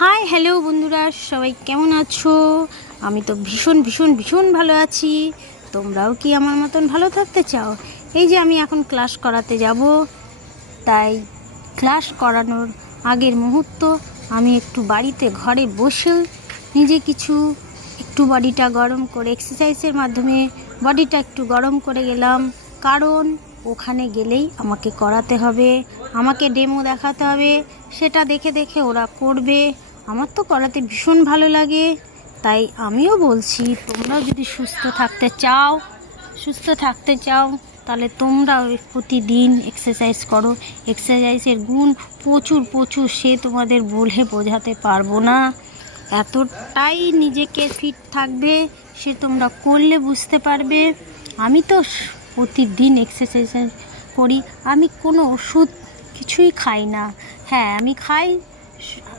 High, hello বন্ধুরা, সবাই কেমন আছো? আমি তো ভীষণ ভীষণ ভীষণ ভালো আছি। তোমরাও কি আমার মতন ভালো থাকতে চাও? এই যে আমি এখন ক্লাস করাতে যাব। তাই ক্লাস করানোর আগের মুহূর্ত, আমি একটু বাড়িতে ঘরে বসে নিজে কিছু একটু বডিটা গরম করে এক্সারসাইজের মাধ্যমে বডিটা একটু গরম করে গেলাম। কারণ ওখানে গেলেই আমাকে করাতে হবে, আমাকে ডেমো দেখাতে হবে, সেটা দেখে দেখে ওরা করবে। আমার তো করাতে ভীষণ ভালো লাগে, তাই আমিও বলছি, তোমরাও যদি সুস্থ থাকতে চাও, সুস্থ থাকতে চাও, তাহলে তোমরাও প্রতিদিন এক্সারসাইজ করো। এক্সারসাইজের গুণ প্রচুর প্রচুর, সে তোমাদের বলে বোঝাতে পারব না। এতটাই নিজেকে ফিট থাকবে, সে তোমরা করলে বুঝতে পারবে। আমি তো প্রতিদিন এক্সারসাইজ করি। আমি কোনো ওষুধ কিছুই খাই না। হ্যাঁ আমি খাই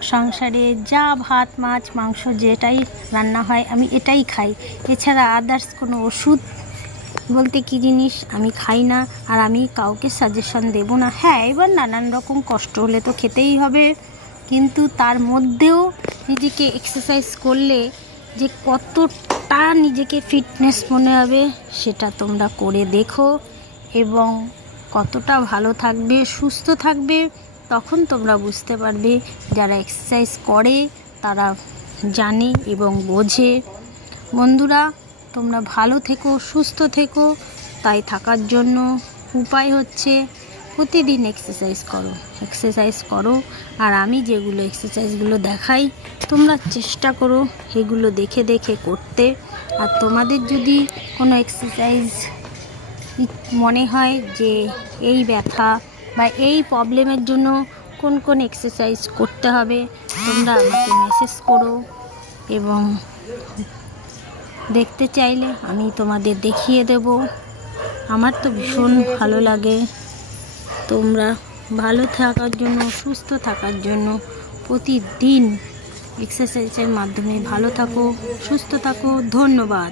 সংসারে যা ভাত, মাছ, মাংস যেটাই রান্না হয় আমি এটাই খাই। এছাড়া আদার্স কোনো ওষুধ বলতে কি জিনিস আমি খাই না আর আমি কাউকে সাজেশন দেব না। হ্যাঁ এবার নানান রকম কষ্ট হলে তো খেতেই হবে। কিন্তু তার মধ্যেও নিজেকে এক্সারসাইজ করলে যে কতটা নিজেকে ফিটনেস মনে হবে সেটা তোমরা করে দেখো এবং কতটা ভালো থাকবে, সুস্থ থাকবে, তখন তোমরা বুঝতে পারবে যারা এক্সারসাইজ করে তারা জানে এবং বোঝে। বন্ধুরা, তোমরা ভালো থেকো, সুস্থ থেকো, তাই থাকার জন্য উপায় হচ্ছে প্রতিদিন এক্সারসাইজ করো এক্সারসাইজ করো। আর আমি যেগুলো এক্সারসাইজগুলো দেখাই, তোমরা চেষ্টা করো এগুলো দেখে দেখে করতে। আর তোমাদের যদি কোনো এক্সারসাইজ মনে হয় যে এই ব্যথা বা এই প্রবলেমের জন্য কোন কোন এক্সারসাইজ করতে হবে, তোমরা আমাকে মেসেজ করো এবং দেখতে চাইলে আমি তোমাদের দেখিয়ে দেব। আমার তো ভীষণ ভালো লাগে। তোমরা ভালো থাকার জন্য, সুস্থ থাকার জন্য প্রতিদিন এক্সারসাইজের মাধ্যমে ভালো থাকো, সুস্থ থাকো। ধন্যবাদ।